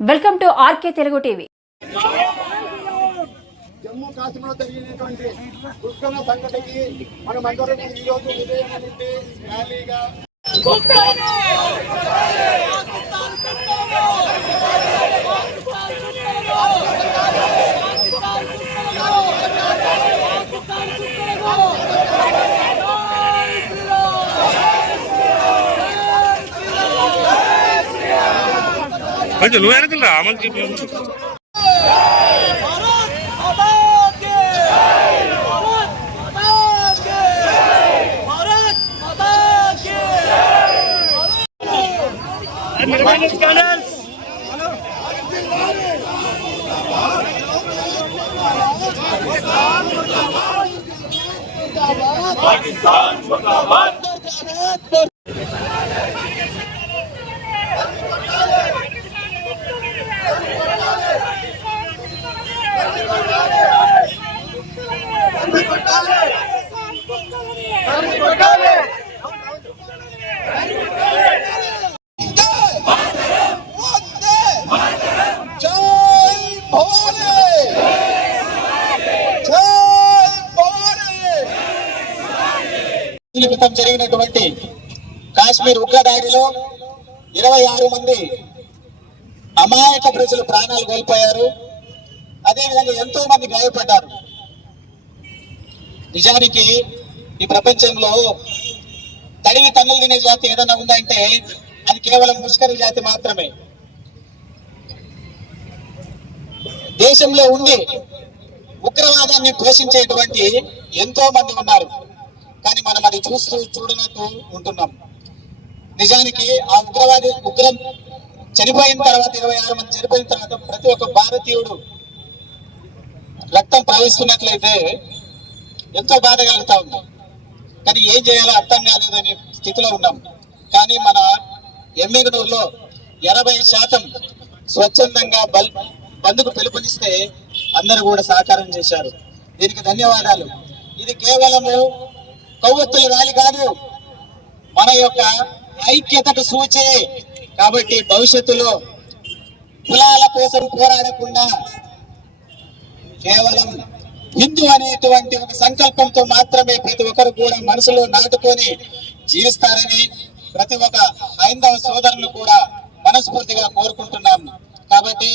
Welcome to RK Telugu TV. Jammu కాశ్మీర్లో జరిగినటువంటి దుష్కర సంఘటనకి మనమందరం ఈ రోజు ఉదయం నుండి ర్యాలీగా కొంచెం నువ్వు వెనకరా మనకి జై క్రితం జరిగినటువంటి కాశ్మీర్ ఉగ్ర దాడిలో ఇరవై ఆరు మంది అమాయక ప్రజలు ప్రాణాలు కోల్పోయారు. అదేవిధంగా ఎంతో మంది గాయపడ్డారు. నిజానికి ఈ ప్రపంచంలో తడివి తన్నులు తినే జాతి ఏదైనా ఉందంటే అది కేవలం ముష్కరి జాతి మాత్రమే. దేశంలో ఉండి ఉగ్రవాదాన్ని పోషించేటువంటి ఎంతో మంది ఉన్నారు. కానీ మనం అది చూస్తూ చూడనట్టు ఉంటున్నాం. నిజానికి ఆ ఉగ్రవాది ఉగ్రం చనిపోయిన తర్వాత ఇరవై ఆరు మంది చనిపోయిన తర్వాత ప్రతి ఒక్క భారతీయుడు రక్తం ప్రవహిస్తున్నట్లయితే ఎంతో బాధ కలుగుతా ఉంది. కానీ ఏం చేయాలో అర్థం కాలేదనే స్థితిలో ఉన్నాం. కానీ మన ఎమ్మిగనూరులో ఎనభై శాతం స్వచ్ఛందంగా బల్ బంద్కు పిలుపునిస్తే అందరూ కూడా సహకారం చేశారు. దీనికి ధన్యవాదాలు. ఇది కేవలము కొవ్వొత్తుల ర్యాలీ కాదు. మన యొక్క ఐక్యతకు సూచే. కాబట్టి భవిష్యత్తులో కులాల కోసం పోరాడకుండా కేవలం హిందూ అనేటువంటి ఒక సంకల్పంతో మాత్రమే ప్రతి ఒక్కరు కూడా మనసులో నాటుకొని జీవిస్తారని ప్రతి ఒక్క హైందవ సోదరులు కూడా మనస్ఫూర్తిగా కోరుకుంటున్నాం. కాబట్టి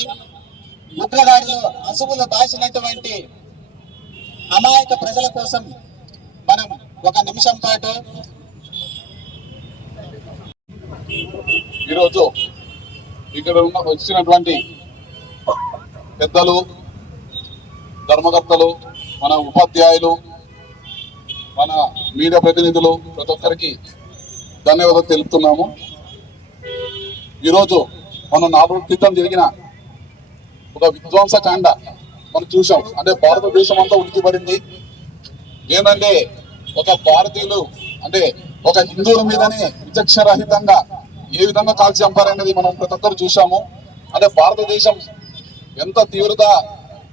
ఉగ్రదాడిలో అసువులు దాచినటువంటి అమాయక ప్రజల కోసం మనం ఒక నిమిషం పాటు. ఈరోజు ఇక్కడ ఉన్న వచ్చినటువంటి పెద్దలు ధర్మకర్తలు మన ఉపాధ్యాయులు మన మీడియా ప్రతినిధులు ప్రతి ఒక్కరికి ధన్యవాదాలు తెలుపుతున్నాము. ఈరోజు మనం నాలుగు క్రితం జరిగిన ఒక విధ్వంసకాండ మనం చూసాం అంటే భారతదేశం అంతా ఉనికిపడింది ఏంటంటే ఒక భారతీయులు అంటే ఒక హిందువుల మీదనే విచక్షరహితంగా ఏ విధంగా కాల్చి చంపారనేది మనం ప్రతి ఒక్కరు చూసాము అంటే భారతదేశం ఎంత తీవ్రత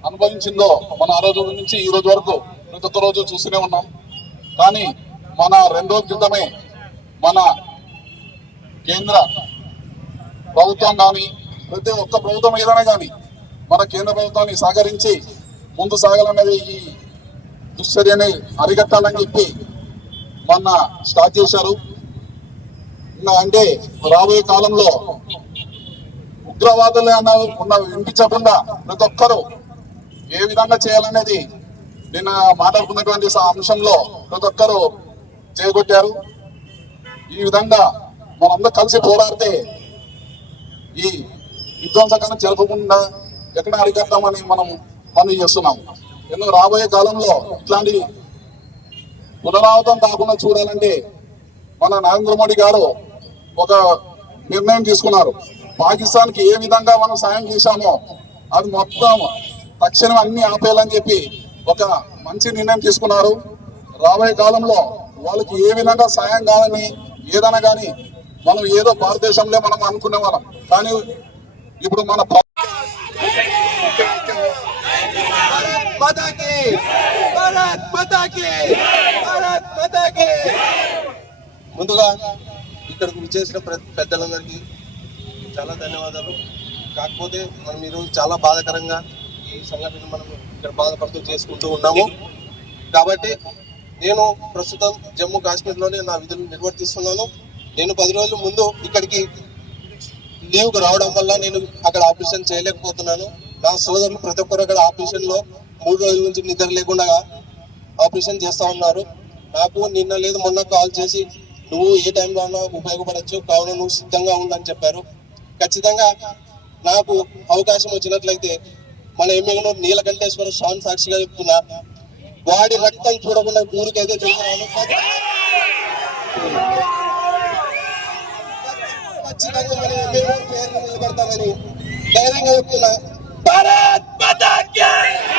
అనుభవించిందో మన ఆ రోజు నుంచి ఈ రోజు వరకు ప్రతి ఒక్క రోజు చూస్తూనే ఉన్నాం. కానీ మన రెండు రోజుల క్రితమే మన కేంద్ర ప్రభుత్వం కానీ ప్రతి ఒక్క ప్రభుత్వం ఏదైనా కానీ మన కేంద్ర ప్రభుత్వాన్ని సహకరించి ముందు సాగాలనేది ఈ దుశ్చర్యని అరికట్టాలని చెప్పి మొన్న స్టార్ట్ చేశారు. అంటే రాబోయే కాలంలో ఉగ్రవాదులు అన్న ఉన్న వినిపించకుండా ప్రతి ఒక్కరూ ఏ విధంగా చేయాలనేది నిన్న మాట్లాడుకున్నటువంటి అంశంలో ప్రతి ఒక్కరూ చేకొట్టారు. ఈ విధంగా మనందరూ కలిసి పోరాడితే ఈ విధ్వంసకాన్ని జరపకుండా ఎక్కడ అరికట్టామని మనం మనం చేస్తున్నాము. ఎందుకు రాబోయే కాలంలో ఇట్లాంటివి పునరావృతం కాకుండా చూడాలంటే మన నరేంద్ర మోడీ గారు ఒక నిర్ణయం తీసుకున్నారు. పాకిస్తాన్కి ఏ విధంగా మనం సాయం చేశామో అది మొత్తం తక్షణం అన్ని ఆపేయాలని చెప్పి ఒక మంచి నిర్ణయం తీసుకున్నారు. రాబోయే కాలంలో వాళ్ళకి ఏ విధంగా సాయం కాదని ఏదైనా కానీ మనం ఏదో భారతదేశంలో మనం అనుకునే వాళ్ళం. కానీ ఇప్పుడు మన माता की కి భారత్ మాతా కి భారత్ మాతా ముందుగా ఇక్కడికి విచ్చేసిన ప్ర- పెద్దలందరికీ చాలా ధన్యవాదాలు. కాకపోతే మనం ఈరోజు చాలా బాధాకరంగా ఈ సంఘటన మనం ఇక్కడ బాధపడుతూ చేసుకుంటూ ఉన్నాము. కాబట్టి నేను ప్రస్తుతం జమ్మూ కాశ్మీర్లోనే నా విధులు నిర్వర్తిస్తున్నాను. నేను పది రోజుల ముందు ఇక్కడికి లీవ్కి రావడం వల్ల నేను అక్కడ ఆపరేషన్ చేయలేకపోతున్నాను. నా సోదరులు ప్రతి ఒక్కరు అక్కడ ఆపరేషన్లో మూడు రోజుల నుంచి నిద్ర లేకుండా ఆపరేషన్ చేస్తా ఉన్నారు. నాకు నిన్న లేదు మొన్న కాల్ చేసి నువ్వు ఏ టైంలో ఉపయోగపడచ్చు కావున నువ్వు సిద్ధంగా ఉండని చెప్పారు. ఖచ్చితంగా నాకు అవకాశం వచ్చినట్లయితే మన ఎమ్మెల్యే నీలకంఠేశ్వర స్వామి సాక్షిగా చెప్తున్నా వాడి రక్తం చూడకుండా ఊరికైతే చెప్తున్నాను ఖచ్చితంగా మన ఎమ్మెల్యే పేరు నిలబడతామని ధైర్యంగా చెప్తున్నా. भारत माता की